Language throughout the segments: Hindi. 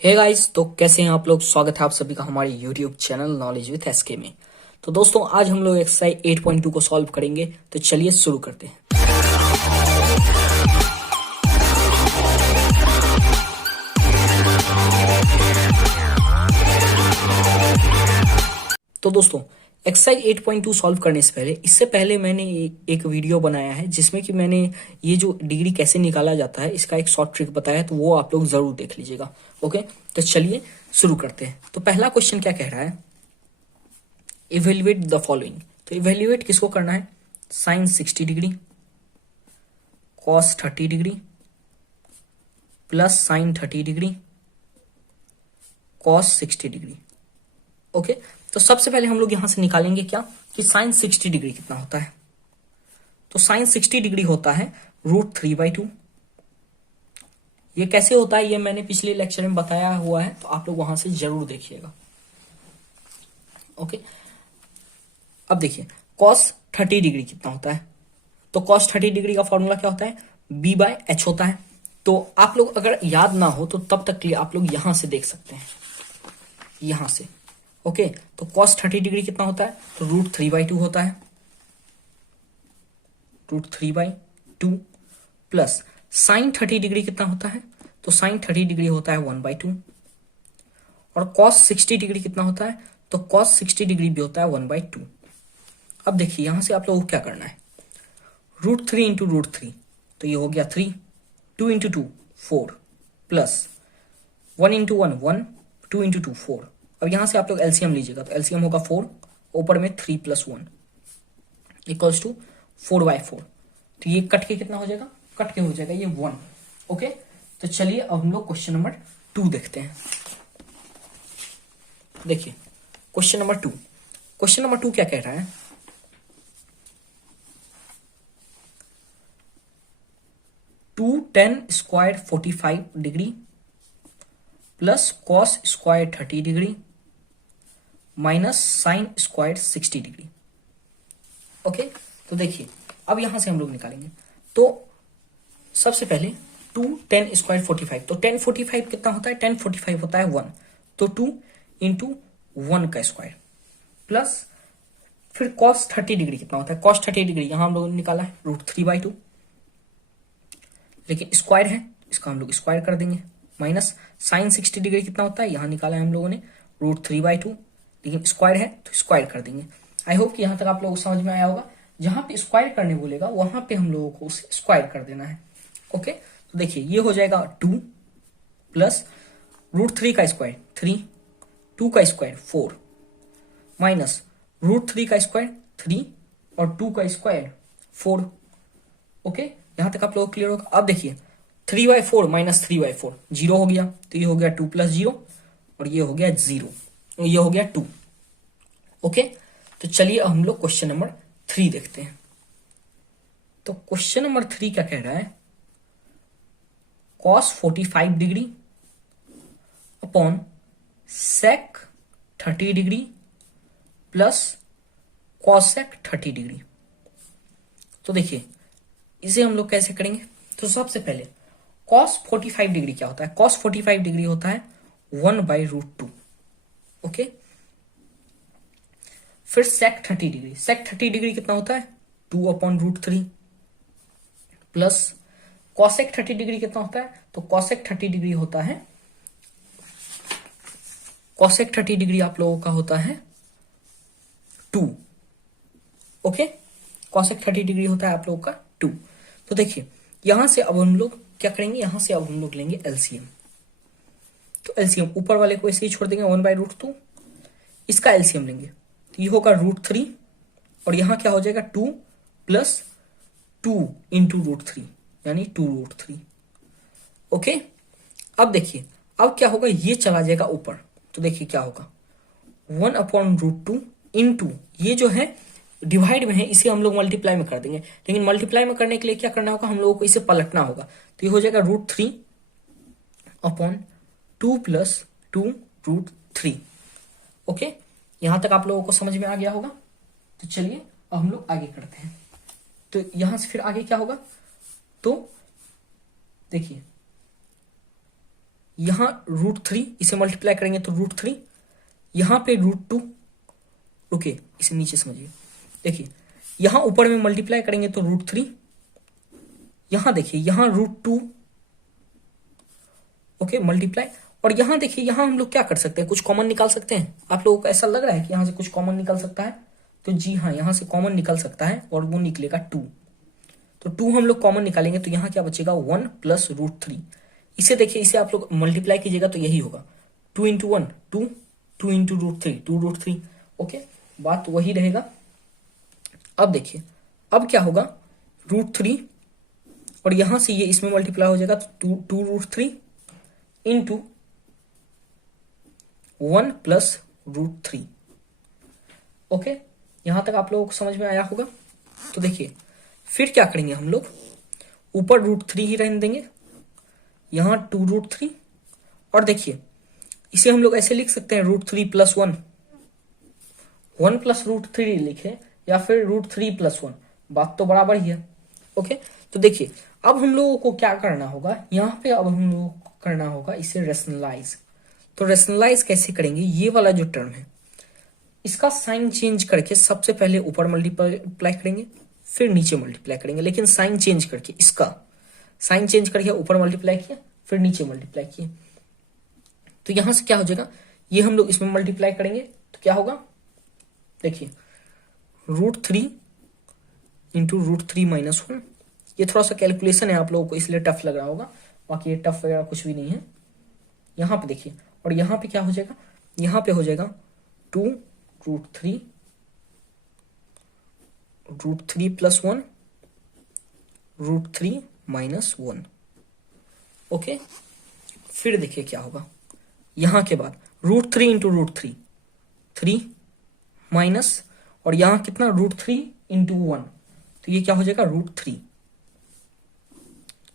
हे गाइस, तो कैसे हैं आप लोग। स्वागत है आप सभी का हमारे YouTube channel knowledge with SK में। तो दोस्तों, आज हम लोग एक्सरसाइज 8.2 को सॉल्व करेंगे। तो चलिए शुरू करते हैं। तो दोस्तों, एक्सरसाइज 8.2 सॉल्व करने से पहले, इससे पहले मैंने एक वीडियो बनाया है जिसमें कि मैंने ये जो डिग्री कैसे निकाला जाता है इसका एक शॉर्ट ट्रिक बताया है, तो वो आप लोग जरूर देख लीजिएगा। ओके, तो चलिए शुरू करते हैं। तो पहला क्वेश्चन क्या कह रहा है, इवेल्युएट द फॉलोइंग। तो इवेल्युएट किसको करना है, sine 60 degree, cos 30 degree plus sine 30 degree, cos 60 degree. Okay, तो सबसे पहले हम लोग यहां से निकालेंगे क्या कि साइन 60 डिग्री कितना होता है। तो साइन 60 डिग्री होता है √3/2। ये कैसे होता है ये मैंने पिछले लेक्चर में बताया हुआ है, तो आप लोग वहां से जरूर देखिएगा। ओके, अब देखिए कॉस 30 डिग्री कितना होता है। तो कॉस 30 डिग्री का फॉर्मूला क्या होता है, B/H होता है। तो आप लोग अगर याद ना हो तो तब तक के लिए आप लोग यहां से देख सकते हैं, यहां से। ओके, तो कॉस 30 डिग्री कितना होता है, तो √3/2 होता है, √3/2 प्लस साइन 30 डिग्री कितना होता है, तो साइन 30 डिग्री होता है 1/2। और कॉस 60 डिग्री कितना होता है, तो कॉस 60 डिग्री भी होता है 1/2। अब देखिए यहां से आप लोगों को क्या करना है, √3 इंटू √3, तो ये हो गया 3, 2 इंटू 2 4 प्लस 1 इंटू 1 1, 2 इंटू 2 4। अब यहां से आप लोग एलसीएम लीजिएगा, तो एलसीएम होगा 4, ऊपर में 3 प्लस 1 इक्वल्स टू 4/4। तो ये कट के कितना हो जाएगा, कट के हो जाएगा ये 1। ओके, तो चलिए अब हम लोग क्वेश्चन नंबर 2 देखते हैं। देखिए क्वेश्चन नंबर 2, क्वेश्चन नंबर 2 क्या कह रहा है, 2tan square 45 degree plus cos square 30 degree minus sine square 60 degree. Okay, तो देखिए अब यहां से हम लोग निकालेंगे। तो सबसे पहले 2tan स्क्वायर 45, तो tan 45 कितना होता है, tan 45 होता है 1, तो 2 इंटू 1 का स्क्वायर प्लस फिर cos 30 डिग्री कितना होता है, cos 30 डिग्री यहां हम लोगों ने निकाला है √3/2, लेकिन स्क्वायर है इसका हम लोग स्क्वायर कर देंगे, माइनस साइन 60 डिग्री कितना होता है, यहां निकाला है हम लोगों ने √3/2, लेकिन स्क्वायर है तो स्क्वायर कर देंगे। आई होप कि यहां तक आप लोगों को समझ में आया होगा। जहां पे स्क्वायर करने बोलेगा वहां पे हम लोगों को उसे स्क्वायर कर देना है। ओके, तो देखिए ये हो जाएगा 2 प्लस √3 का स्क्वायर 3, 2 का स्क्वायर 4 माइनस √3 का स्क्वायर 3 और 2 का स्क्वायर 4। ओके, यहां तक आप लोग क्लियर होगा। अब देखिए 3/4 माइनस 3/4 जीरो हो गया, तो ये हो गया 2 प्लस 0 और ये हो गया 0, ये हो गया 2। ओके, तो चलिए अब हम लोग क्वेश्चन नंबर 3 देखते हैं। तो क्वेश्चन नंबर 3 क्या कह रहा है, cos 45 degree upon sec 30 degree plus cosec 30 degree. तो देखिए इसे हम लोग कैसे करेंगे, तो सबसे पहले cos 45 डिग्री क्या होता है, cos 45 डिग्री होता है 1/√2। ओके, फिर sec 30 डिग्री, sec 30 डिग्री कितना होता है 2/√3 प्लस cosec 30 डिग्री कितना होता है, तो cosec 30 डिग्री होता है, cosec 30 डिग्री आप लोगों का होता है 2। ओके, cosec 30 डिग्री होता है आप लोगों का 2। तो देखिए यहां से अब हम लोग क्या करेंगे, यहां से अब हम लोग लेंगे एलसीएम। तो एलसीएम ऊपर वाले को ऐसे ही छोड़ देंगे 1/√2, इसका एलसीएम लेंगे तो ये होगा √3 और यहां क्या हो जाएगा 2 प्लस 2 इंटू √3 यानी 2√3। ओके, अब देखिए अब क्या होगा, ये चला जाएगा ऊपर, तो देखिए क्या होगा 1/√2 इंटू ये जो है डिवाइड में है इसे हम लोग मल्टीप्लाई में कर देंगे, लेकिन मल्टीप्लाई में करने के लिए क्या करना होगा, हम लोगों को इसे पलटना होगा। तो ये हो जाएगा √3/2 प्लस 2√3। ओके, यहां तक आप लोगों को समझ में आ गया होगा। तो चलिए अब हम लोग आगे करते हैं। तो यहां से फिर आगे क्या होगा, तो देखिए यहाँ √3 इसे मल्टीप्लाई करेंगे तो √3, यहाँ पे √2, ओके इसे नीचे समझिए, देखिए यहाँ ऊपर में मल्टीप्लाई करेंगे तो √3, यहाँ देखिए यहाँ √2, ओके मल्टीप्लाई, और यहाँ देखिए यहाँ हम लोग क्या कर सकते हैं, कुछ कॉमन निकाल सकते हैं। आप लोगों को ऐसा लग रहा है कि यहाँ से कुछ कॉमन निकल सकता है, तो जी हाँ यहाँ से कॉमन निकल सकता है और वो निकलेगा 2। तो 2 हम लोग कॉमन निकालेंगे तो यहाँ क्या बचेगा 1 प्लस √3। इसे देखिए, इसे आप लोग मल्टीप्लाई कीजिएगा तो यही होगा 2 इंटू 1 2, 2 इंटू √3 2√3, ओके बात वही रहेगा। अब देखिए अब क्या होगा √3 और यहां से ये इसमें मल्टीप्लाई हो जाएगा तो 2 √3 इंटू 1 प्लस √3, ओके यहां तक आप लोगों को समझ में आया होगा। तो देखिए फिर क्या करेंगे हम लोग, ऊपर √3 ही रहने देंगे, यहां 2 √3, और देखिए इसे हम लोग ऐसे लिख सकते हैं √3 प्लस 1, 1 प्लस √3 लिखे या फिर √3 प्लस 1, बात तो बराबर ही है, ओके। तो देखिए अब हम लोगों को क्या करना होगा, यहाँ पे अब हम लोगों को करना होगा इसे रेशनलाइज। तो रेशनलाइज कैसे करेंगे, ये वाला जो टर्म है इसका साइन चेंज करके सबसे पहले ऊपर मल्टीप्लाई करेंगे फिर नीचे मल्टीप्लाई करेंगे, लेकिन साइन चेंज करके, इसका साइन चेंज करके ऊपर मल्टीप्लाई किया फिर नीचे मल्टीप्लाई किए, तो यहां से क्या हो जाएगा, ये हम लोग इसमें मल्टीप्लाई करेंगे तो क्या होगा, देखिए √3 इंटू √3 माइनस 1। ये थोड़ा सा कैलकुलेशन है आप लोगों को इसलिए टफ लग रहा होगा, बाकी ये टफ वगैरह कुछ भी नहीं है। यहां पे देखिए, और यहां पे क्या हो जाएगा, यहां पे हो जाएगा 2 √3 प्लस 1 √3 माइनस 1, ओके। फिर देखिए क्या होगा, यहां के बाद √3 इंटू √3 3 माइनस, और यहां कितना √3 इंटू 1, तो ये क्या हो जाएगा √3।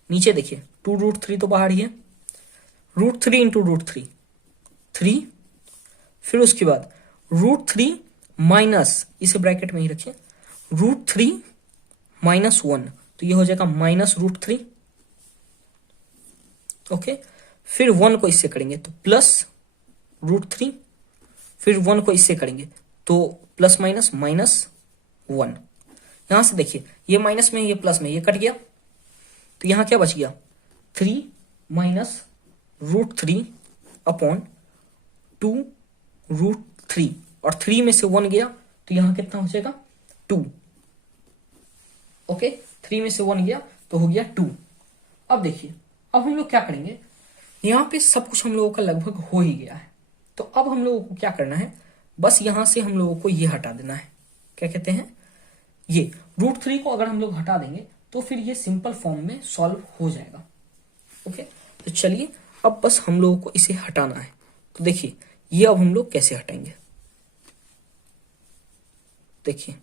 नीचे देखिए 2 √3 तो बाहर ही है, √3 इंटू √3 3, फिर उसके बाद √3 माइनस, इसे ब्रैकेट में ही रखिए, √3 माइनस 1, तो ये हो जाएगा माइनस √3, ओके। फिर 1 को इससे करेंगे तो प्लस √3, फिर 1 को इससे करेंगे तो प्लस माइनस माइनस 1। यहां से देखिए ये माइनस में ये प्लस में ये कट गया, तो यहां क्या बच गया 3 माइनस √3 अपॉन 2 √3, और 3 में से 1 गया तो यहां कितना हो जाएगा 2, ओके 3 में से 1 गया तो हो गया 2। अब देखिए अब हम लोग क्या करेंगे, यहाँ पे सब कुछ हम लोगों का लगभग हो ही गया है, तो अब हम लोगों को क्या करना है, बस यहां से हम लोगों को ये हटा देना है, क्या कहते हैं, ये √3 को अगर हम लोग हटा देंगे तो फिर ये सिंपल फॉर्म में सॉल्व हो जाएगा, ओके। तो चलिए अब बस हम लोगों को इसे हटाना है, तो देखिए ये अब हम लोग कैसे हटाएंगे, देखिए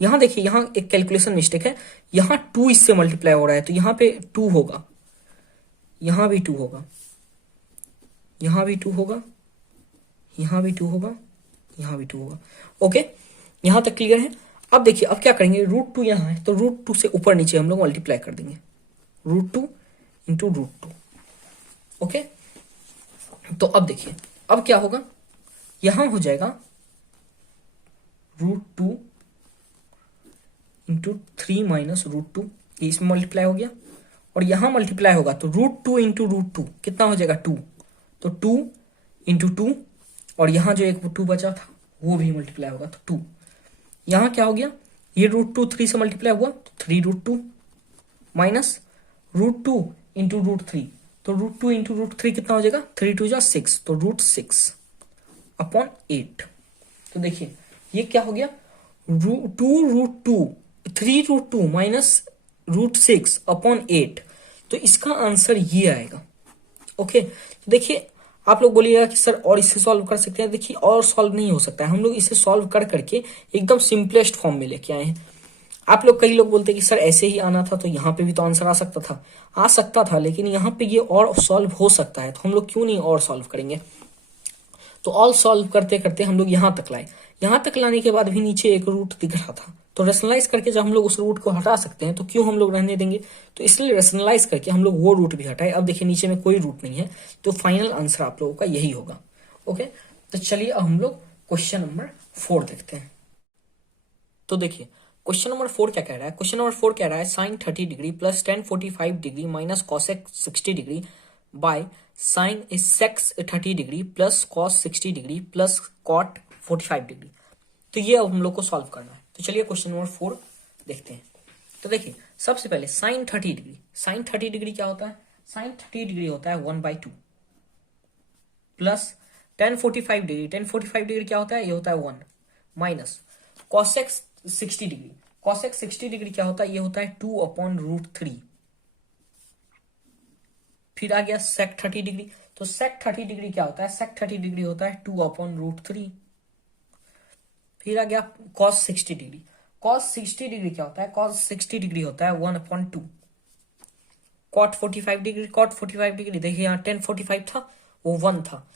यहां देखिए यहां एक कैलकुलेशन मिस्टेक है, यहां 2 इससे मल्टीप्लाई हो रहा है तो यहां पे 2 होगा, यहां भी 2 होगा, यहां भी 2 होगा, यहां भी 2 होगा, यहां भी 2 होगा, ओके यहां तक क्लियर है। अब देखिए अब क्या करेंगे, √2 यहां है तो √2 से ऊपर नीचे हम लोग मल्टीप्लाई कर देंगे, √2 इंटू √2, ओके। तो अब देखिए अब क्या होगा, यहां हो जाएगा √2 इंटू 3 माइनस √2, ये इसमें मल्टीप्लाई हो गया, और यहां मल्टीप्लाई होगा तो √2 इंटू √2 कितना हो जाएगा 2, तो 2 इंटू 2, और यहां जो एक 2 बचा था वो भी मल्टीप्लाई होगा तो 2, यहां क्या हो गया, ये √2 3 से मल्टीप्लाई हुआ तो 3 √2 माइनस √2 इंटू √3, तो √2 इंटू √3 कितना हो जाएगा 3 2 जा 6, तो √6 अपॉन 8। तो देखिए ये क्या हो गया 2 3 √2 माइनस √6 अपॉन 8, तो इसका आंसर ये आएगा, ओके। तो देखिए आप लोग बोलिएगा कि सर और इससे सॉल्व कर सकते हैं, देखिए और सॉल्व नहीं हो सकता है, हम लोग इसे सॉल्व कर करके एकदम सिंपलेस्ट फॉर्म में लेके आए हैं। आप लोग कई लोग बोलते हैं कि सर ऐसे ही आना था तो यहाँ पे भी तो आंसर आ सकता था, लेकिन यहाँ पे ये और सॉल्व हो सकता है, तो हम लोग क्यों नहीं और सॉल्व करेंगे। तो ऑल सॉल्व करते करते हम लोग यहाँ तक लाए, यहाँ तक लाने के बाद भी नीचे एक रूट दिख रहा था तो रेशनलाइज करके जब हम लोग उस रूट को हटा सकते हैं तो क्यों हम लोग रहने देंगे, तो इसलिए रेशनलाइज करके हम लोग वो रूट भी हटाए। अब देखिए नीचे में कोई रूट नहीं है, तो फाइनल आंसर आप लोगों का यही होगा। ओके, तो चलिए अब हम लोग क्वेश्चन नंबर 4 देखते हैं। तो देखिए क्वेश्चन नंबर 4 क्या कह रहा है। क्वेश्चन नंबर 4 कह रहा है sine 30 degree plus tan 45 degree minus cosec 60 degree by sine sec 30 degree plus cos 60 degree plus cot 45 degree. तो ये अब हम लोग को सॉल्व करना है। तो चलिए क्वेश्चन नंबर 4 देखते हैं। तो देखिए सबसे पहले साइन 30 डिग्री, साइन 30 डिग्री क्या होता है, साइन 30 डिग्री होता है 1/2 plus tan 45 degree, ten 45 degree क्या होता है, ये होता है 1 minus cosec 60 degree, cosec 60 degree क्या होता है, ये होता है 2/√3। फिर आ गया सेक 30 डिग्री, तो सेक 30 डिग्री क्या होता है, सेक 30 डिग्री होता है 2/√3। फिर आ गया कॉस 60 डिग्री, कॉस 60 डिग्री क्या होता है, कॉस 60 डिग्री होता है 1/2। कॉट 45 डिग्री, कॉट 45 डिग्री देखिए यहाँ 1045 था वो 1 था,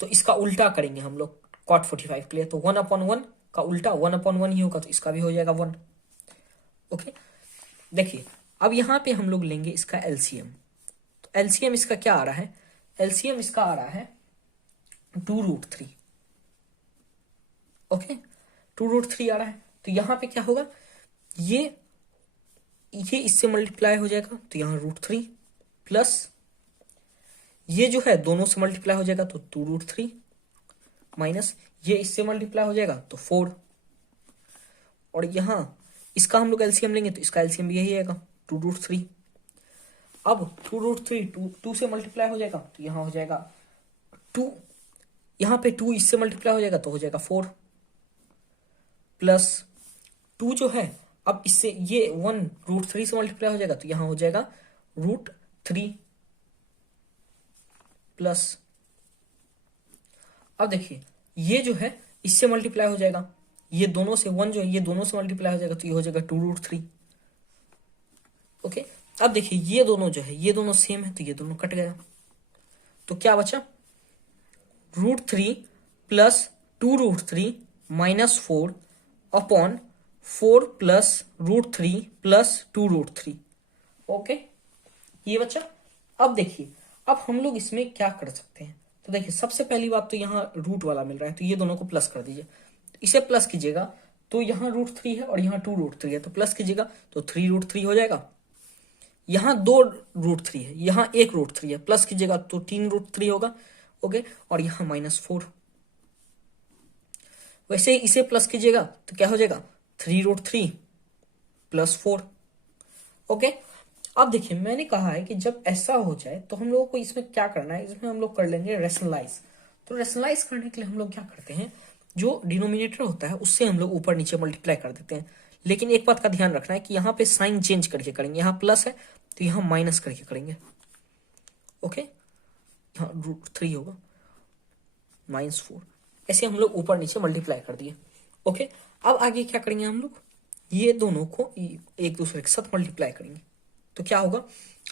तो इसका उल्टा करेंगे हम लोग कॉट 45 के लिए, तो 1/1 का उल्टा 1/1 ही होगा, तो इसका भी हो जाएगा 1। ओके, देखिए अब यहाँ पे हम लोग लेंगे इसका एलसीएम। तो एलसीएम इसका क्या आ रहा है, एलसीएम इसका आ रहा है 2√3। ओके, 2√3 आ रहा है, तो यहाँ पे क्या होगा, ये इससे मल्टीप्लाई हो जाएगा, तो यहाँ √3 प्लस ये जो है दोनों से मल्टीप्लाई हो जाएगा तो 2√3 माइनस ये इससे मल्टीप्लाई हो जाएगा तो 4, और यहाँ इसका हम लोग एलसीएम लेंगे तो इसका एलसीएम भी यही आएगा 2√3। अब 2√3 2 से मल्टीप्लाई हो जाएगा तो यहाँ हो जाएगा 2, यहाँ पे 2 इससे मल्टीप्लाई हो जाएगा तो हो जाएगा 4 प्लस 2 जो है अब इससे ये 1√3 से मल्टीप्लाई हो जाएगा तो यहाँ हो जाएगा √3 प्लस, अब देखिए ये जो है इससे मल्टीप्लाई हो जाएगा, ये दोनों से 1 जो है ये दोनों से मल्टीप्लाई हो जाएगा तो ये हो जाएगा 2√3। ओके, अब देखिए ये दोनों जो है ये दोनों सेम है तो ये दोनों कट गया, तो क्या बचा √3 plus 2√3 minus 4 upon 4 plus √3 plus 2√3। Okay, ये बचा। अब देखिए अब हम लोग इसमें क्या कर सकते हैं, तो देखिए सबसे पहली बात तो यहाँ रूट वाला मिल रहा है तो ये दोनों को प्लस कर दीजिए, तो इसे प्लस कीजिएगा तो यहाँ √3 है और यहाँ 2√3 है, तो प्लस कीजिएगा तो 3√3 हो जाएगा। यहाँ 2√3 है, यहाँ 1√3 है, प्लस कीजिएगा तो 3√3 होगा। ओके, और यहाँ -4, वैसे ही इसे प्लस कीजिएगा तो क्या हो जाएगा 3√3 प्लस 4। ओके, अब देखिए मैंने कहा है कि जब ऐसा हो जाए तो हम लोगों को इसमें क्या करना है, इसमें हम लोग कर लेंगे रेशनलाइज। तो रेशनलाइज करने के लिए हम लोग क्या करते हैं, जो डिनोमिनेटर होता है उससे हम लोग ऊपर नीचे मल्टीप्लाई कर देते हैं, लेकिन एक बात का ध्यान रखना है कि यहाँ पे साइन चेंज करके करेंगे, यहाँ प्लस है तो यहाँ माइनस करके करेंगे। ओके, यहाँ √3 होगा -4, ऐसे हम लोग ऊपर नीचे मल्टीप्लाई कर दिए। ओके, अब आगे क्या करेंगे हम लोग, ये दोनों को एक दूसरे के साथ मल्टीप्लाई करेंगे, तो क्या होगा,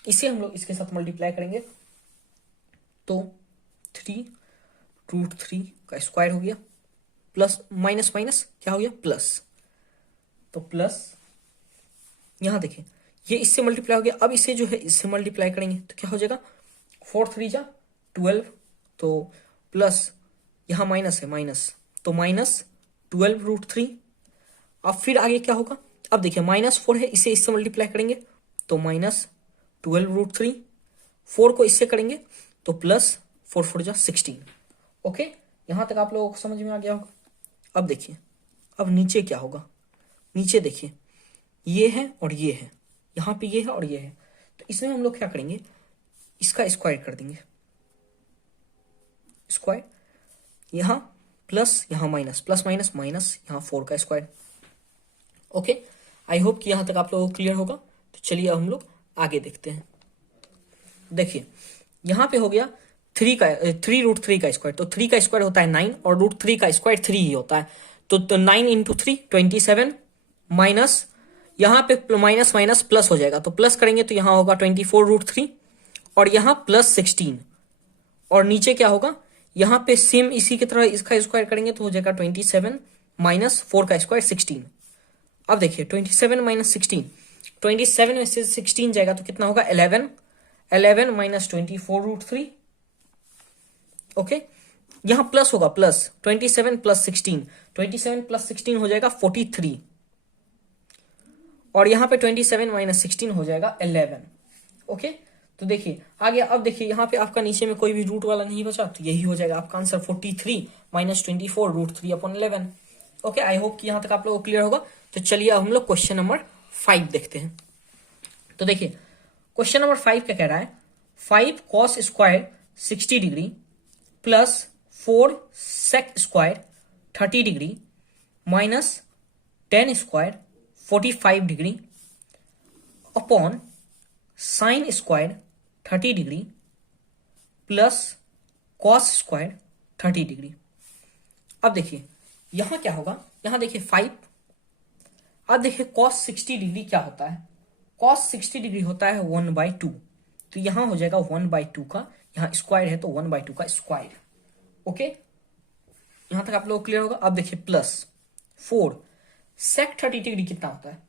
इसे हम लोग इसके साथ मल्टीप्लाई करेंगे तो 3√3 का स्क्वायर हो गया प्लस माइनस माइनस क्या हो गया प्लस, तो प्लस यहां देखिए ये इससे मल्टीप्लाई हो गया, अब इसे जो है इससे मल्टीप्लाई करेंगे तो क्या हो जाएगा 4 3 जा 12, तो प्लस यहां माइनस है माइनस, तो -12√3। अब फिर आगे क्या होगा, अब देखिए -4 है, इसे इससे मल्टीप्लाई करेंगे तो -12√3, 4 को इससे करेंगे तो प्लस 4 4 जा 16। ओके, यहां तक आप लोगों को समझ में आ गया होगा। अब देखिए अब नीचे क्या होगा, नीचे देखिए ये है और ये है, यहाँ पे ये है और ये है, तो इसमें हम लोग क्या करेंगे, इसका स्क्वायर कर देंगे, स्क्वायर यहाँ प्लस यहाँ माइनस, प्लस माइनस माइनस यहाँ 4 का स्क्वायर। ओके, आई होप कि यहां तक आप लोगों को क्लियर होगा। तो चलिए अब हम लोग आगे देखते हैं। देखिए यहां पे हो गया 3√3 का स्क्वायर, तो 3 का स्क्वायर होता है 9 और √3 का स्क्वायर 3 ही होता है, तो 9 × 3 27 माइनस यहाँ पे माइनस माइनस प्लस हो जाएगा, तो प्लस करेंगे तो यहाँ होगा 24√3 और यहाँ प्लस 16, और नीचे क्या होगा, यहाँ पे सेम इसी की तरह इसका स्क्वायर करेंगे तो हो जाएगा 27 माइनस 4 का स्क्वायर 16। अब देखिए 27 माइनस 16, 27 में से 16 जाएगा तो कितना होगा 11, 11 माइनस 24√3। ओके, यहां प्लस होगा, प्लस 27 प्लस 16, 27 प्लस 16 हो जाएगा 43, और यहां पे 27 माइनस 16 हो जाएगा 11। ओके, तो देखिए आगे, अब देखिए यहाँ पे आपका नीचे में कोई भी रूट वाला नहीं बचा, तो यही हो जाएगा आपका answer 43 minus 24√3/11। Okay, I hope कि यहां तक आप लोगों को क्लियर होगा। तो चलिए अब हम लोग क्वेश्चन नंबर 5 देखते हैं। तो देखिए क्वेश्चन नंबर 5 क्या कह रहा है, 5 cos square 60 degree plus 4 sec square 30 degree minus 10 square 45 degree upon sine square 30 degree plus cos square 30 degree. अब देखिए यहां क्या होगा, यहां देखिए 5, अब देखिए कॉस 60 डिग्री क्या होता है, कॉस 60 डिग्री होता है 1/2, तो यहां हो जाएगा 1/2 का, यहां स्क्वायर है तो 1/2 का स्क्वायर। ओके, यहां तक आप लोग क्लियर होगा। अब देखिए प्लस 4 सेक 30 डिग्री कितना होता है,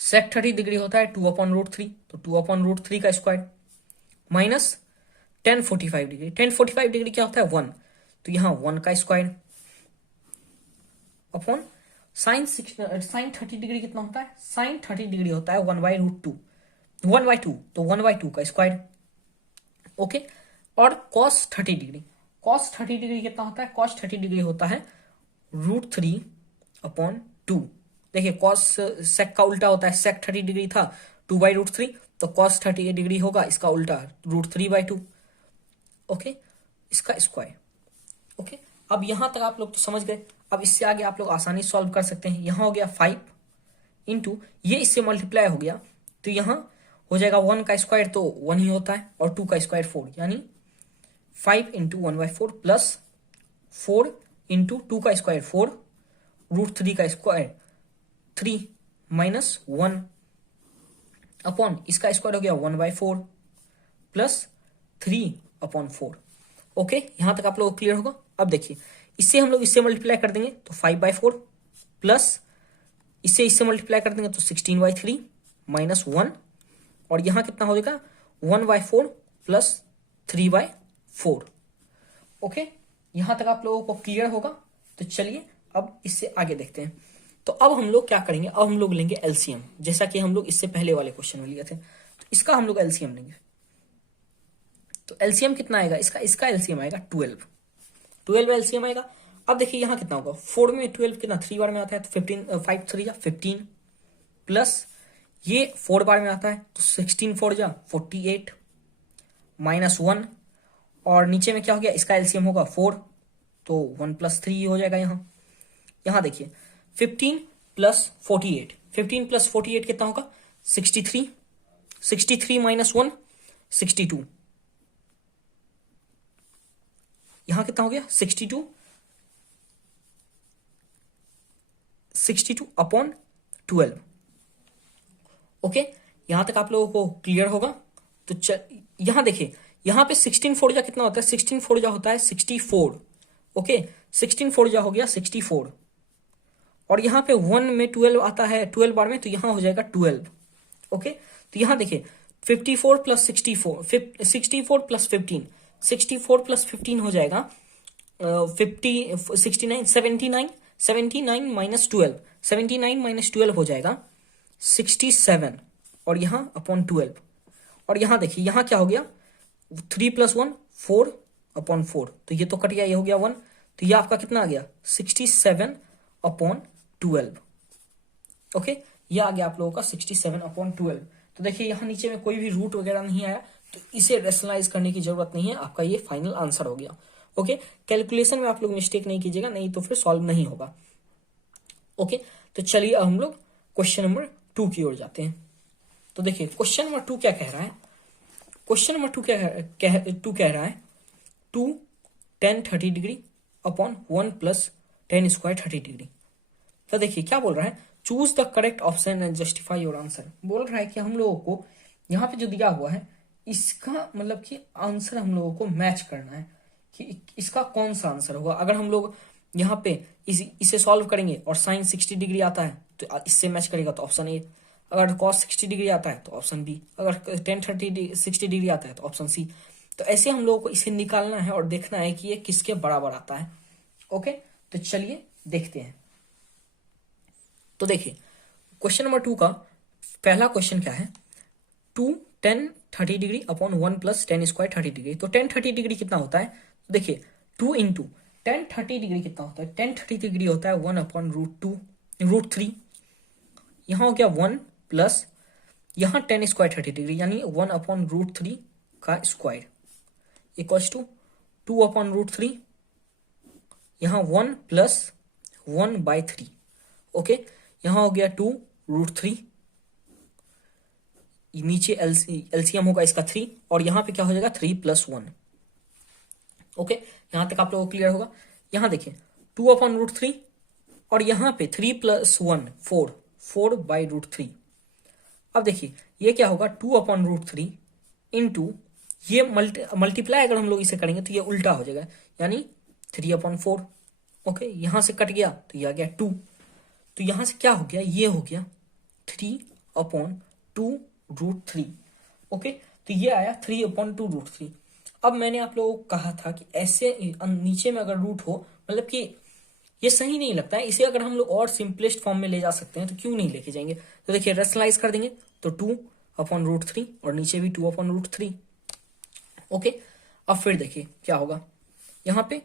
सेक 30 डिग्री होता है 2/√3, तो 2/√3 का स्क्वायर माइनस 1045 डिग्री, 1045 डिग्री क्या होता है 1, तो यहां 1 का स्क्वायर अपॉन साइन 30 डिग्री कितना होता है, साइन 30 डिग्री होता है 1/√2, 1/2 तो 1/2 का स्क्वायर। ओके, और cos 30 डिग्री, cos 30 डिग्री कितना होता है, cos 30 डिग्री होता है √3/2। देखिए cos sec का उल्टा होता है, sec 30 डिग्री था 2/√3, तो cos 30 डिग्री होगा इसका उल्टा √3/2। ओके, इसका स्क्वायर। ओके, अब यहां तक आप लोग तो समझ गए। अब इससे आगे आप लोग आसानी सॉल्व कर सकते हैं। यहां हो गया 5 इंटू ये इससे मल्टीप्लाई हो गया, तो यहां हो जाएगा 1 का स्क्वायर तो 1 ही होता है, और 2 का स्क्वायर 4, यानी 5 इंटू 1/4 प्लस 4 इंटू 2 का स्क्वायर 4, √3 का स्क्वायर 3 माइनस 1 अपॉन इसका स्क्वायर हो गया 1/4 प्लस 3/4। ओके, यहां तक आप लोग क्लियर होगा। अब देखिए इससे हम लोग इससे मल्टीप्लाई कर देंगे तो 5/4 प्लस इससे मल्टीप्लाई कर देंगे तो 16/3 माइनस 1, और यहां कितना हो जाएगा 1/4 प्लस 3/4। ओके, यहां तक आप लोगों को क्लियर होगा। तो चलिए अब इससे आगे देखते हैं। तो अब हम लोग क्या करेंगे, अब हम लोग लेंगे एलसीएम, जैसा कि हम लोग इससे पहले वाले क्वेश्चन में लिए थे। तो इसका हम लोग एलसीएम लेंगे। तो एलसीएम कितना आएगा इसका एलसीएम आएगा 12 एलसीएम आएगा। अब देखिए यहां कितना होगा, 4 में 12 कितना 3 बार में आता है, तो 15 5 3 जा 15 प्लस ये 4 बार में आता है तो 16 4 जा 48 माइनस 1, और नीचे में क्या हो गया इसका एलसीएम होगा 4, तो 1 + 3 हो जाएगा। यहां देखिए 15 + 48, 15 + 48 कितना होगा 63, 63 माइनस 1 62, यहां कितना हो गया 62 अपॉन 12। ओके, यहां तक आप लोगों को क्लियर होगा। तो यहां देखिए यहां पे 16 4 जा कितना होता है, 16 4 जा होता है 64। ओके, 16 4 जा हो गया 64, और यहां पे 1 में 12 आता है 12 बार में, तो यहां हो जाएगा 12। ओके, तो यहां देखिए 54 + 64 64 + 15 64 + 15 हो जाएगा 69 79 79 माइनस 12 79 माइनस 12 हो जाएगा 67, और यहां अपॉन 12, और यहां देखिए यहां क्या हो गया 3 + 1 4/4, तो ये तो कट गया, ये हो गया 1, तो ये आपका कितना आ गया 67/12। ओके, ये आ गया आप लोगों का 67/12। तो देखिए यहां नीचे में कोई भी रूट वगैरह नहीं आया, तो इसे रेशनलाइज करने की जरूरत नहीं है, आपका ये फाइनल आंसर हो गया। ओके, कैलकुलेशन में आप लोग मिस्टेक नहीं कीजिएगा, नहीं तो फिर सॉल्व नहीं होगा। ओके, तो चलिए अब हम लोग क्वेश्चन नंबर 2 की ओर जाते हैं। तो देखिए क्वेश्चन नंबर 2 क्या कह रहा है, क्वेश्चन नंबर 2 कह रहा है 2 tan 30 degree upon 1 + tan square 30 degree. तो देखिए क्या बोल रहा है, choose the correct option and justify your answer. बोल रहा है कि हम लोगों को यहाँ पे जो दिया हुआ है इसका मतलब कि आंसर हम लोगों को मैच करना है कि इसका कौन सा आंसर होगा। अगर हम लोग यहाँ पे इसे सॉल्व करेंगे और साइन 60 डिग्री आता है तो इससे मैच करेगा तो ऑप्शन ए। अगर cos 60 डिग्री आता है तो ऑप्शन बी। अगर tan 60 डिग्री आता है तो ऑप्शन सी। तो ऐसे हम लोगों को इसे निकालना है और देखना है कि ये किसके बराबर आता है। ओके, तो चलिए देखते हैं। तो देखिए क्वेश्चन नंबर 2 का पहला क्वेश्चन क्या है, 2 tan 30 degree upon 1 plus tan square 30 degree. तो tan 30 डिग्री कितना होता है, तो देखिए 2 इंटू tan 30 डिग्री कितना होता है, tan 30 डिग्री होता है 1 अपॉन √3। यहाँ हो गया 1 प्लस यहाँ tan स्क्वायर 30 डिग्री यानी 1 अपॉन √3 का स्क्वायर इक्वल्स टू 2 अपॉन √3, यहाँ 1 प्लस 1/3। ओके, यहाँ हो गया 2√3, नीचे एलसीएम होगा इसका 3 और यहाँ पे क्या हो जाएगा 3 + 1। ओके, यहाँ तक आप लोगों को क्लियर होगा। यहाँ देखिए 2 अपॉन √3 और यहाँ पे 3 + 1 4/√3। अब देखिए ये क्या होगा 2 अपॉन √3 इंटू ये मल्टीप्लाई अगर हम लोग इसे करेंगे तो ये उल्टा हो जाएगा यानी 3/4। ओके, यहाँ से कट गया तो ये आ गया 2। तो यहाँ से क्या हो गया, ये हो गया 3/2√3। ओके, तो ये आया 3/2√3। अब मैंने आप लोगों को कहा था कि ऐसे नीचे में अगर रूट हो मतलब कि ये सही नहीं लगता है, इसे अगर हम लोग और सिंपलेस्ट फॉर्म में ले जा सकते हैं तो क्यों नहीं लेके जाएंगे। तो देखिए रेशनलाइज कर देंगे तो 2/√3 और नीचे भी 2/√3। ओके, अब फिर देखिए क्या होगा, यहाँ पे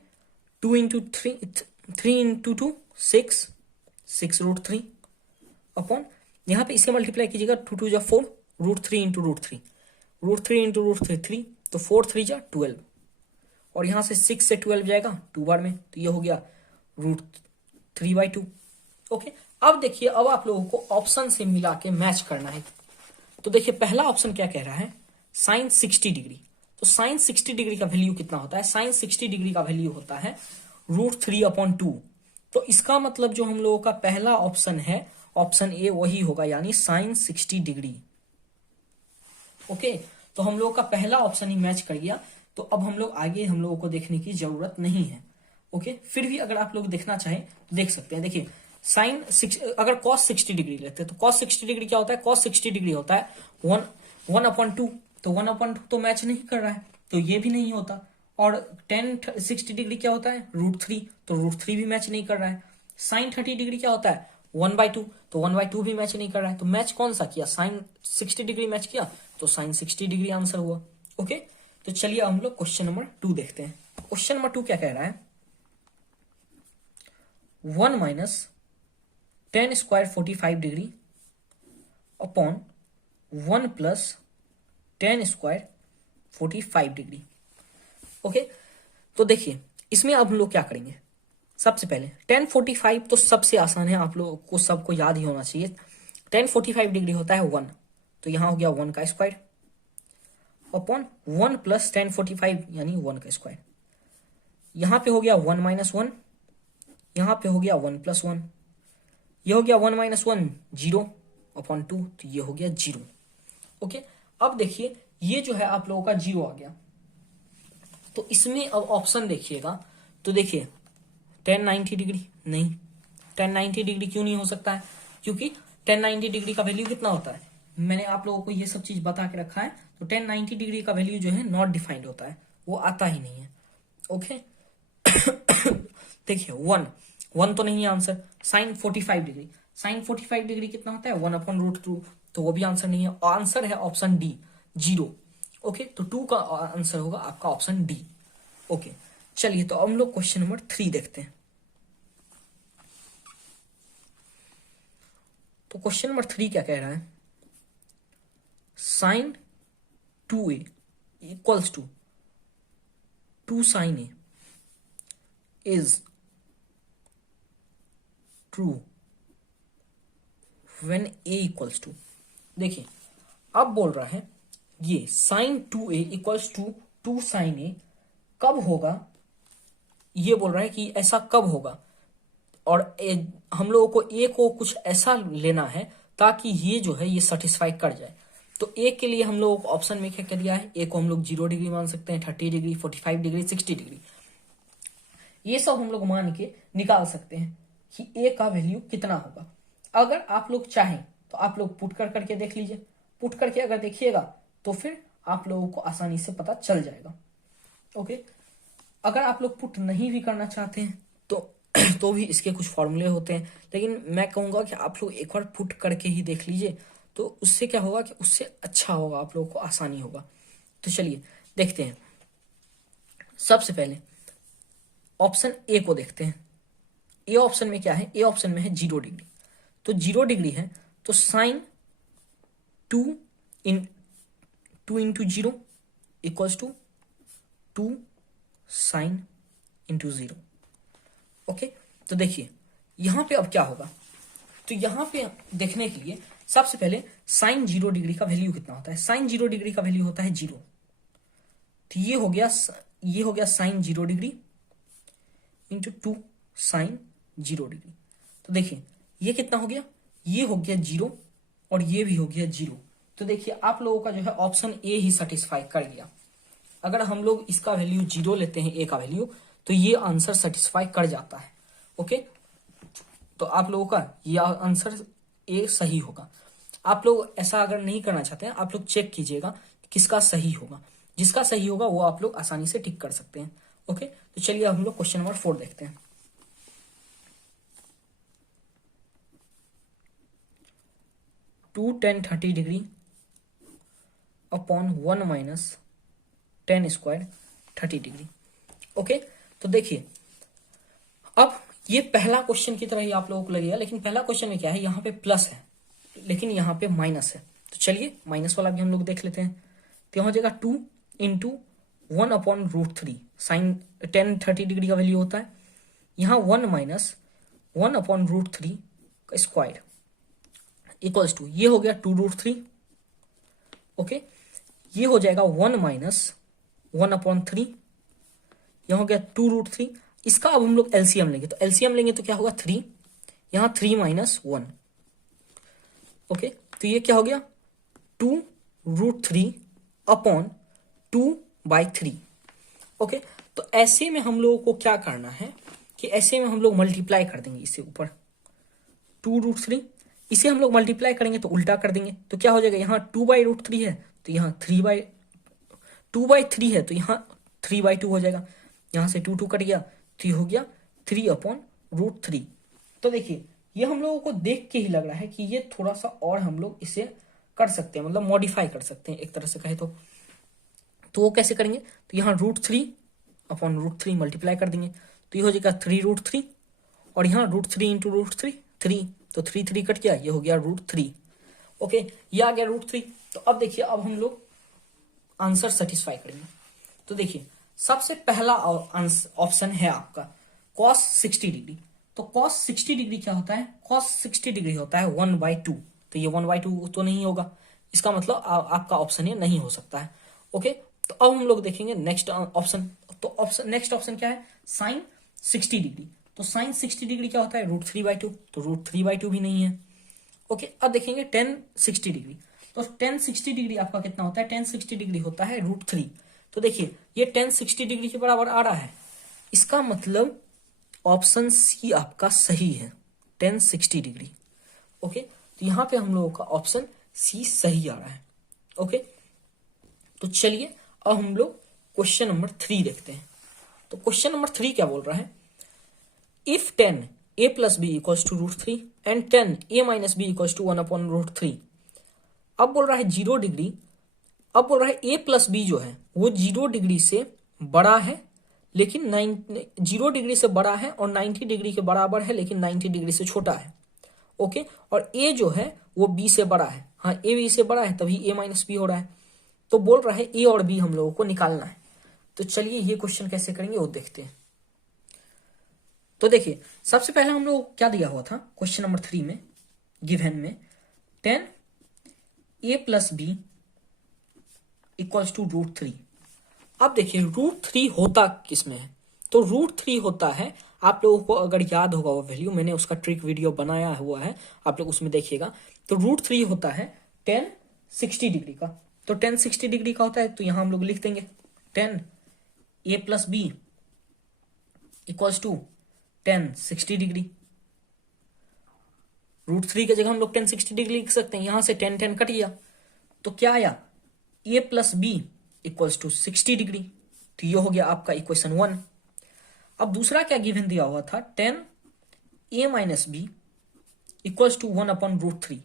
2 इंटू 3 इंटू 2 6/√3 अपॉन यहाँ पे इसे मल्टीप्लाई कीजिएगा 2 2 जा 4 √3 इंटू √3 √3 इंटू √3 3 तो 4 3 जा 12 और यहाँ से 6 से 12 जाएगा 2 बार में तो ये हो गया √3/2। ओके, अब देखिए अब आप लोगों को ऑप्शन से मिला के मैच करना है। तो देखिए पहला ऑप्शन क्या कह रहा है, sin 60 डिग्री। तो sin 60 डिग्री का वैल्यू कितना होता है, sin 60 डिग्री का वैल्यू होता है √3/2। तो इसका मतलब जो हम लोगों का पहला ऑप्शन है ऑप्शन ए वही होगा यानी sin 60 डिग्री। ओके, तो हम लोगों का पहला ऑप्शन ही मैच कर गया। तो अब हम लोग आगे हम लोगों को देखने की जरूरत नहीं है। ओके, फिर भी अगर आप लोग देखना चाहें तो देख सकते हैं। देखिए अगर cos 60 डिग्री लेते हैं तो cos 60 डिग्री क्या होता है, cos 60 डिग्री होता है 1/2। तो 1/2 तो मैच नहीं कर रहा है तो ये भी नहीं होता। और tan 60 डिग्री क्या होता है √3, तो √3 भी मैच नहीं कर रहा है। sin 30 डिग्री क्या होता है 1/2, तो 1/2 भी मैच नहीं कर रहा है। तो मैच कौन सा किया, sin 60 डिग्री मैच किया तो sin 60 डिग्री आंसर हुआ। ओके, तो चलिए हम लोग क्वेश्चन नंबर 2 देखते हैं। क्वेश्चन नंबर 2 क्या कह रहा है, 1 minus tan square 45 degree upon 1 plus tan square 45 degree. Okay, तो देखिए इसमें अब हम लोग क्या करेंगे, सबसे पहले tan 45 तो सबसे आसान है, आप लोगों को सबको याद ही होना चाहिए। tan 45 डिग्री होता है 1, तो यहां हो गया 1 का स्क्वायर अपॉन 1 प्लस tan 45 यानी 1 का स्क्वायर। यहां पे हो गया 1 माइनस 1, यहां पे हो गया 1 + 1, ये हो गया 1 माइनस 1 0/2, तो ये हो गया 0। ओके, अब देखिए ये जो है आप लोगों का 0 आ गया। तो इसमें अब ऑप्शन देखिएगा तो देखिए tan 90 डिग्री नहीं, tan 90 डिग्री क्यों नहीं हो सकता है, क्योंकि tan 90 डिग्री का वैल्यू कितना होता है, मैंने आप लोगों को ये सब चीज बता के रखा है। तो tan 90 डिग्री का वैल्यू जो है नॉट डिफाइंड होता है, वो आता ही नहीं है। ओके देखिए 1 तो नहीं है answer. sin 45 degree, sin 45 degree कितना होता है 1/√2, तो वो भी आंसर नहीं है। आंसर है ऑप्शन डी 0। ओके, तो 2 का आंसर होगा आपका ऑप्शन डी। ओके, चलिए तो हम लोग क्वेश्चन नंबर 3 देखते हैं। तो क्वेश्चन नंबर 3 क्या कह रहा है, sin 2a equals to 2 sin a is true when a equals to. देखिए अब बोल रहा है ये sin 2a equals to 2 sin a कब होगा, ये बोल रहा है कि ऐसा कब होगा। और हम लोगों को a को कुछ ऐसा लेना है ताकि ये जो है ये सेटिस्फाई कर जाए। तो a के लिए हम लोगों को ऑप्शन में क्या दिया है, a को हम लोग 0 डिग्री मान सकते हैं, 30 डिग्री 45 डिग्री 60 डिग्री, ये सब हम लोग मान के निकाल सकते हैं कि a का वैल्यू कितना होगा। अगर आप लोग चाहें तो आप लोग पुट करके देख लीजिए, पुट करके अगर देखिएगा तो फिर आप लोगों को आसानी से पता चल जाएगा। ओके, अगर आप लोग पुट नहीं भी करना चाहते हैं तो भी इसके कुछ फॉर्मूले होते हैं, लेकिन मैं कहूंगा कि आप लोग एक बार पुट करके ही देख लीजिए, तो उससे क्या होगा कि उससे अच्छा होगा, आप लोगों को आसानी होगा। तो चलिए देखते हैं। सबसे पहले ऑप्शन ए को देखते हैं। ए ऑप्शन में क्या है? ए ऑप्शन में है 0 डिग्री। तो 0 डिग्री है तो sine 2 into 0 equals to 2 sine into 0। Okay, तो देखिए यहां पे अब क्या होगा, तो यहां पे देखने के लिए सबसे पहले साइन 0 डिग्री का वैल्यू कितना होता है? साइन 0 डिग्री का वैल्यू होता है 0। तो ये हो गया sine 0 degree into 2 sine 0 degree. तो देखिए ये कितना हो गया? ये हो गया 0 और ये भी हो गया 0। तो देखिए आप लोगों का जो है ऑप्शन ए ही सेटिस्फाई कर गया। अगर हम लोग इसका वैल्यू 0 लेते हैं, ए का वैल्यू, तो ये आंसर सेटिस्फाई कर जाता है। ओके, तो आप लोगों का ये आंसर ए सही होगा। आप लोग ऐसा अगर नहीं करना चाहते हैं, आप लोग चेक कीजिएगा किसका सही होगा। जिसका सही होगा वो आप लोग आसानी से टिक कर सकते हैं। ओके, तो चलिए हम लोग क्वेश्चन नंबर 4 देखते हैं। 2 tan 30 degree upon 1 minus tan square 30 degree. Okay, तो देखिए अब ये पहला क्वेश्चन की तरह ही आप लोगों को लगेगा, लेकिन पहला क्वेश्चन में क्या है, यहाँ पे प्लस है लेकिन यहाँ पे माइनस है। तो चलिए माइनस वाला भी हम लोग देख लेते हैं। तो यहाँ हो जाएगा 2 into 1 upon root 3। Sine tan 30 degree का वैल्यू होता है, यहाँ 1 माइनस 1 अपॉन रूट 3 का स्क्वायर इक्वल्स टू, ये हो गया 2 रूट 3। ओके, ये हो जाएगा 1 माइनस 1 अपॉन 3, यह हो गया 2 रूट 3। इसका अब हम लोग एलसीएम लेंगे, तो एलसीएम लेंगे तो क्या होगा 3, यहाँ 3 माइनस 1। ओके, तो ये क्या हो गया 2 रूट 3 अपॉन 2/3। ओके, तो ऐसे में हम लोगों को क्या करना है कि ऐसे में हम लोग मल्टीप्लाई कर देंगे इससे ऊपर 2 रूट 3, इसे हम लोग मल्टीप्लाई करेंगे तो उल्टा कर देंगे। तो क्या हो जाएगा, यहाँ 2/√3 है तो यहाँ 2/3 है तो यहाँ 3/2 हो जाएगा। यहाँ से 2 कट गया तो ये हो गया 3/√3। तो देखिए ये हम लोगों को देख के ही लग रहा है कि ये थोड़ा सा और हम लोग इसे कर सकते हैं, मतलब मॉडिफाई कर सकते हैं एक तरह से कहे तो वो कैसे करेंगे, तो यहाँ √3 अपॉन √3 मल्टीप्लाई कर देंगे तो ये हो जाएगा 3√3 और यहाँ √3 इंटू √3 3, तो 3 कट गया, ये हो गया √3। ओके, ये आ गया √3। तो अब देखिए अब हम लोग आंसर सेटिस्फाई करेंगे। तो देखिए सबसे पहला ऑप्शन है आपका cos 60 डिग्री। तो cos 60 डिग्री क्या होता है? cos 60 डिग्री होता है 1/2। तो ये 1/2 तो नहीं होगा, इसका मतलब आपका ऑप्शन ये नहीं हो सकता है। ओके, तो अब हम लोग देखेंगे नेक्स्ट ऑप्शन। तो नेक्स्ट ऑप्शन क्या है? Sine 60 degree. तो साइन 60 डिग्री क्या होता है? √3/2। तो √3/2 भी नहीं है। ओके, अब देखेंगे tan 60 डिग्री। तो tan 60 डिग्री आपका कितना होता है? tan 60 डिग्री होता है √3। तो देखिए ये tan 60 डिग्री के बराबर आ रहा है, इसका मतलब ऑप्शन सी आपका सही है, tan 60 डिग्री। ओके, तो यहां पे हम लोगों का ऑप्शन सी सही आ रहा है। ओके, तो चलिए अब हम लोग क्वेश्चन नंबर 3 देखते हैं। तो क्वेश्चन नंबर 3 क्या बोल रहा है? If tan a plus B equals to √3 and tan a minus B equals to 1 upon √3। अब बोल रहा है 0 डिग्री, अब बोल रहा है a प्लस बी जो है वो 0 डिग्री से बड़ा है लेकिन 0 डिग्री से बड़ा है और 90 डिग्री के बराबर है लेकिन 90 डिग्री से छोटा है। ओके, और a जो है वो b से बड़ा है। हाँ, a b से बड़ा है तभी a माइनस बी हो रहा है। तो बोल रहा है a और b हम लोगों को निकालना है। तो चलिए ये क्वेश्चन कैसे करेंगे वो देखते हैं। तो देखिए सबसे पहले हम लोग क्या दिया हुआ था क्वेश्चन नंबर 3 में, गिवन में tan a plus B equals to √3। अब देखिए √3 होता किस में है? तो √3 होता है, आप लोगों को अगर याद होगा वो वैल्यू, मैंने उसका ट्रिक वीडियो बनाया हुआ है, आप लोग उसमें देखिएगा। तो √3 होता है tan 60 डिग्री का। तो tan 60 डिग्री का होता है तो यहां हम लोग लिख देंगे tan a plus B equals to tan 60 degree. √3 की जगह हम लोग tan 60 डिग्री लिख सकते हैं। यहां से tan tan कट गया, तो क्या आया, a plus B equals to 60 degree. तो ये हो गया आपका इक्वेशन 1। अब दूसरा क्या गिवन दिया हुआ था, tan a minus B equals to 1/√3।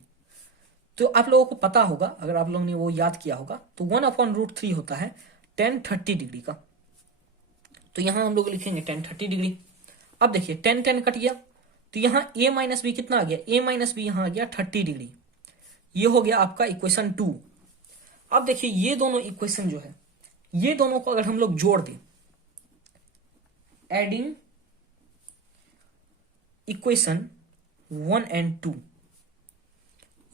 तो आप लोगों को पता होगा, अगर आप लोगों ने वो याद किया होगा, तो 1/√3 होता है tan 30 डिग्री का। तो यहां हम लोग लिखेंगे tan 30 डिग्री। अब देखिए tan tan कट गया, तो यहां a माइनस बी कितना आ गया, a माइनस बी यहां आ गया 30 डिग्री। ये हो गया आपका इक्वेशन 2। अब देखिए ये दोनों इक्वेशन जो है, ये दोनों को अगर हम लोग जोड़ दें, एडिंग इक्वेशन 1 एंड 2,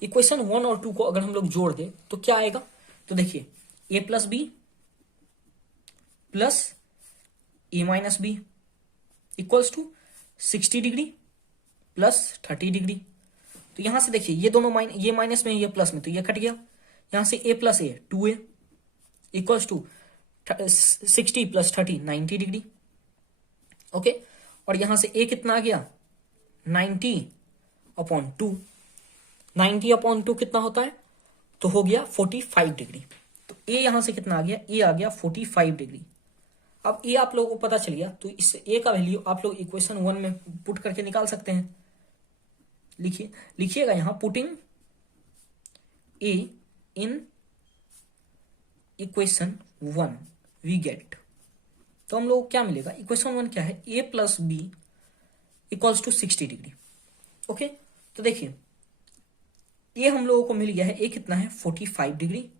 इक्वेशन 1 और 2 को अगर हम लोग जोड़ दें तो क्या आएगा, तो देखिए a plus B plus a minus B equals to 60 degree plus 30 degree. तो यहां से देखिए ये दोनों ये माइनस में ये प्लस में, तो ये कट गया। यहां से a plus A 2a equals to 60 plus 30 90 degree. Okay, और यहां से a कितना आ गया, 90/2। 90/2 कितना होता है, तो हो गया 45 डिग्री। तो a यहां से कितना आ गया, a आ गया 45 डिग्री। अब a आप लोगों को पता चल गया, तो इस a का वैल्यू आप लोग इक्वेशन 1 में पुट करके निकाल सकते हैं। लिखिएगा यहां, putting a in equation 1 we get. तो हम लोग को क्या मिलेगा, इक्वेशन 1 क्या है, a plus B equals to 60 degree. Okay, तो देखिए a हम लोगों को मिल गया है, a कितना है 45 degree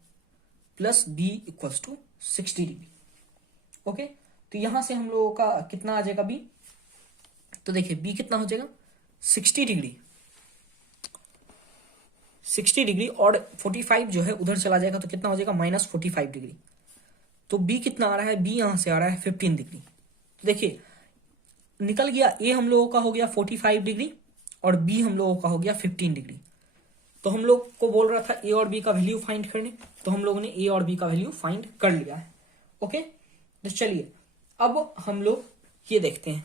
plus b equals to 60 degree. Okay, तो यहां से हम लोगों का कितना आ जाएगा b, तो देखिए b कितना हो जाएगा 60 डिग्री, 60 डिग्री और 45 जो है उधर चला जाएगा, तो कितना हो जाएगा -45 डिग्री। तो b कितना आ रहा है, b यहां से आ रहा है 15 डिग्री। तो देखिए निकल गया, a हम लोगों का हो गया 45 डिग्री और b हम लोगों का हो गया 15 डिग्री। तो हम लोग को बोल रहा था a और b का वैल्यू फाइंड करने, तो हम लोगों ने a और b का वैल्यू फाइंड कर लिया है। ओके, तो चलिए अब हम लोग ये देखते हैं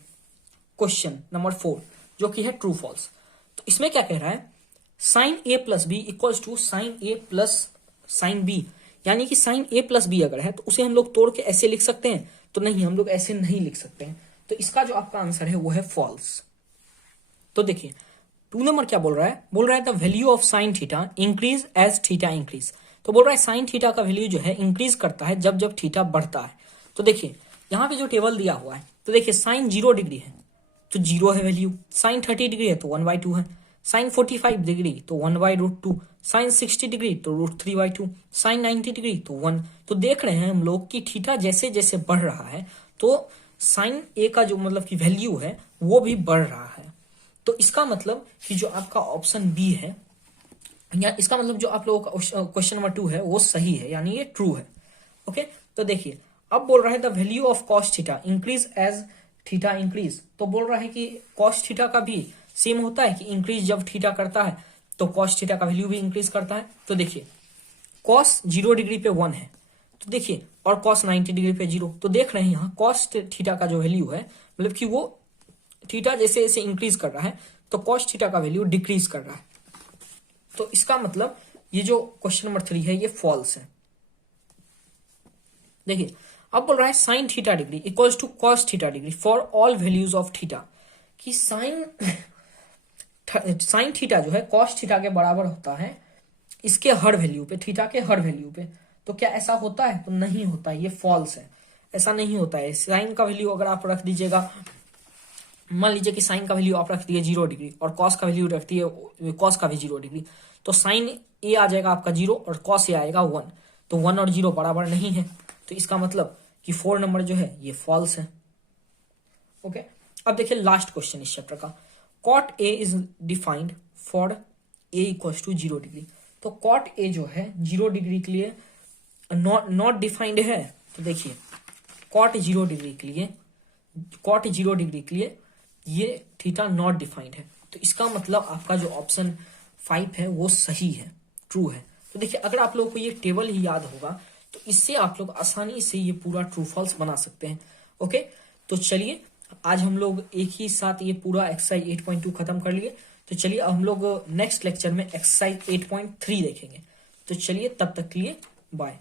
क्वेश्चन नंबर 4, जो कि है ट्रू फॉल्स। तो इसमें क्या कह रहा है, sine a plus B equals to sine a plus sine B, यानी कि साइन a प्लस बी अगर है तो उसे हम लोग तोड़ के ऐसे लिख सकते हैं, तो नहीं, हम लोग ऐसे नहीं लिख सकते हैं। तो इसका जो आपका आंसर है वो है फॉल्स। तो देखिए 2 नंबर क्या बोल रहा है the value of sine theta increase as theta increase. तो बोल रहा है साइन थीटा का वैल्यू जो है इंक्रीज करता है जब जब थीटा बढ़ता है। तो देखिए यहां पे जो टेबल दिया हुआ है, तो देखिए साइन 0 डिग्री है तो 0 है वैल्यू, साइन 30 डिग्री है तो 1/2 है, साइन 45 डिग्री तो 1/√2, साइन 60 डिग्री तो √3/2, साइन 90 डिग्री तो 1। तो देख रहे हैं हम लोग कि थीटा जैसे जैसे बढ़ रहा है तो साइन ए का जो मतलब की वैल्यू है वो भी बढ़ रहा है। तो इसका मतलब कि जो आपका ऑप्शन बी है, या इसका मतलब जो आप लोगों का क्वेश्चन नंबर 2 है वो सही है, यानी ये ट्रू है। ओके, तो देखिए अब बोल रहा है the value of cos theta increase as theta increase. तो बोल रहा है कि कॉस थीटा का भी सेम होता है कि इंक्रीज जब थीटा करता है तो कॉस थीटा का वैल्यू भी इंक्रीज करता है। तो देखिए कॉस 0 डिग्री पे 1 है, तो देखिए और कॉस 90 डिग्री पे 0। तो देख रहे हैं यहाँ कॉस थीटा का जो वैल्यू है, मतलब कि वो थीटा जैसे जैसे इंक्रीज कर रहा है तो कॉस थीटा का वैल्यू डिक्रीज कर रहा है। तो इसका मतलब ये जो क्वेश्चन नंबर 3 है ये फॉल्स है। देखिए अब बोल रहा है sine theta degree equals to cos theta degree for all values of theta, कि साइन थीटा जो है कॉस थीटा के बराबर होता है इसके हर वैल्यू पे, थीटा के हर वैल्यू पे। तो क्या ऐसा होता है, तो नहीं होता है, ये फॉल्स है, ऐसा नहीं होता है। साइन का वैल्यू अगर आप रख दीजिएगा, मान लीजिए कि साइन का वैल्यू आप रख दिए 0 डिग्री और कॉस का वैल्यू रख दिए, कॉस का भी 0 डिग्री, तो साइन ए आ जाएगा आपका 0 और कॉस ए आएगा 1। तो 1 और 0 बराबर नहीं है, तो इसका मतलब कि 4 नंबर जो है ये फॉल्स है। ओके, अब देखिए लास्ट क्वेश्चन इस चैप्टर का, cot A is defined for A equals to 0 degree. तो कॉट ए जो है 0 डिग्री के लिए नॉट डिफाइंड है। तो देखिए कॉट 0 डिग्री के लिए ये थीटा नॉट डिफाइंड है। तो इसका मतलब आपका जो ऑप्शन 5 है वो सही है, ट्रू है। तो देखिए अगर आप लोगों को ये टेबल ही याद होगा तो इससे आप लोग आसानी से ये पूरा ट्रू फॉल्स बना सकते हैं। ओके, तो चलिए आज हम लोग एक ही साथ ये पूरा एक्सरसाइज 8.2 खत्म कर लिए। तो चलिए अब हम लोग नेक्स्ट लेक्चर में एक्सरसाइज 8.3 देखेंगे। तो चलिए तब तक के लिए बाय।